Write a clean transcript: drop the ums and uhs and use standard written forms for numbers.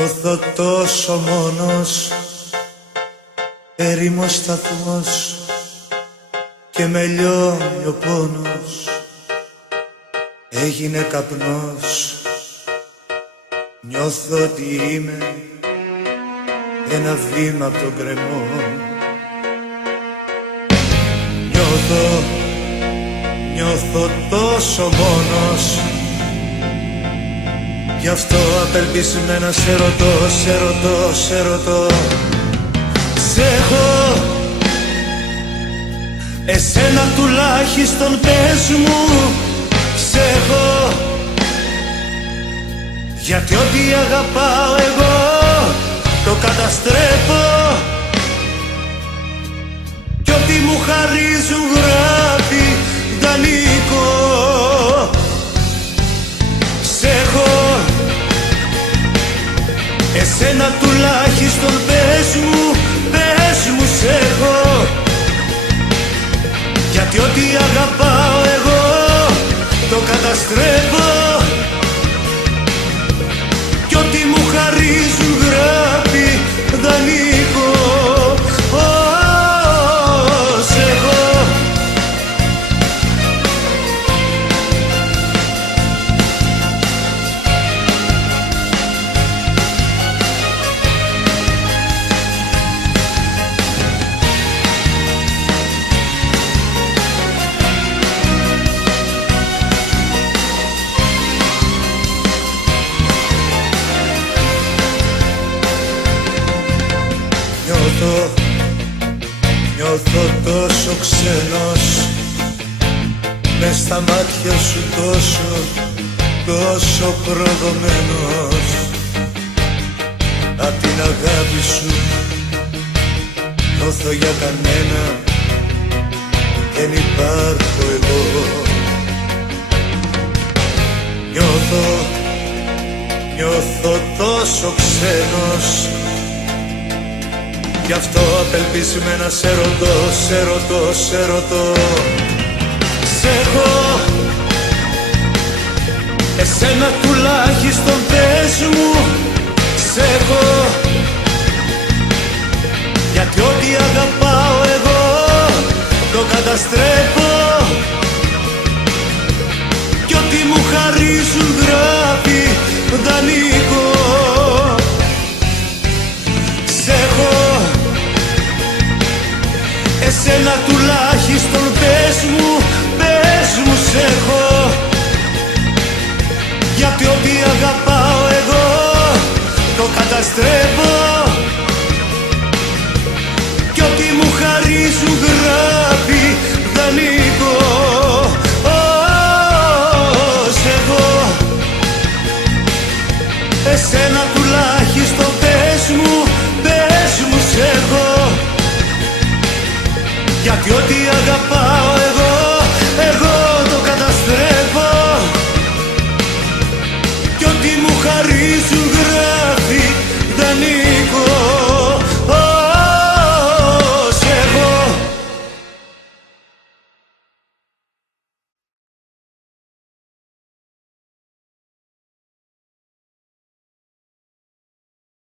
Νιώθω τόσο μόνος, έρημος σταθμός και με λιώνει ο πόνος. Έγινε καπνός, νιώθω ότι είμαι ένα βήμα απ' τον κρεμό. Νιώθω τόσο μόνος, γι' αυτό απελπισμένα σε ρωτώ. Σ' έχω, εσένα τουλάχιστον πες μου. Σ' έχω, γιατί ό,τι αγαπάω εγώ το καταστρέφω κι ό,τι μου χαρίζουν γράφει δανεικό. Σ' έχω, εσένα τουλάχιστον πες μου σ' έχω, γιατί ό,τι αγαπάω εγώ το καταστρέφω κι ό,τι μου χαρίζουν γράφει δανεικό. Σ' έχω, νιώθω τόσο ξένος μες στα μάτια σου, τόσο προδομένος. Απ' την αγάπη σου νιώθω για κανένα, δεν υπάρχω εγώ. Νιώθω τόσο ξένος, γι' αυτό απελπισμένα σε ρωτώ. Σ' έχω, εσένα τουλάχιστον πες μου. Σ' έχω, γιατί ό,τι αγαπάω εγώ το καταστρέφω κι ό,τι μου χαρίζουν γράφει δανεικό. Σ' έχω, εσένα τουλάχιστον πες μου σ' έχω, γιατί ό,τι αγαπάω εγώ το καταστρέφω κι ό,τι μου χαρίζουν γράφει δανεικό. Σ' έχω, εσένα τουλάχιστον πες μου σ' έχω, γιατί ό,τι αγαπάω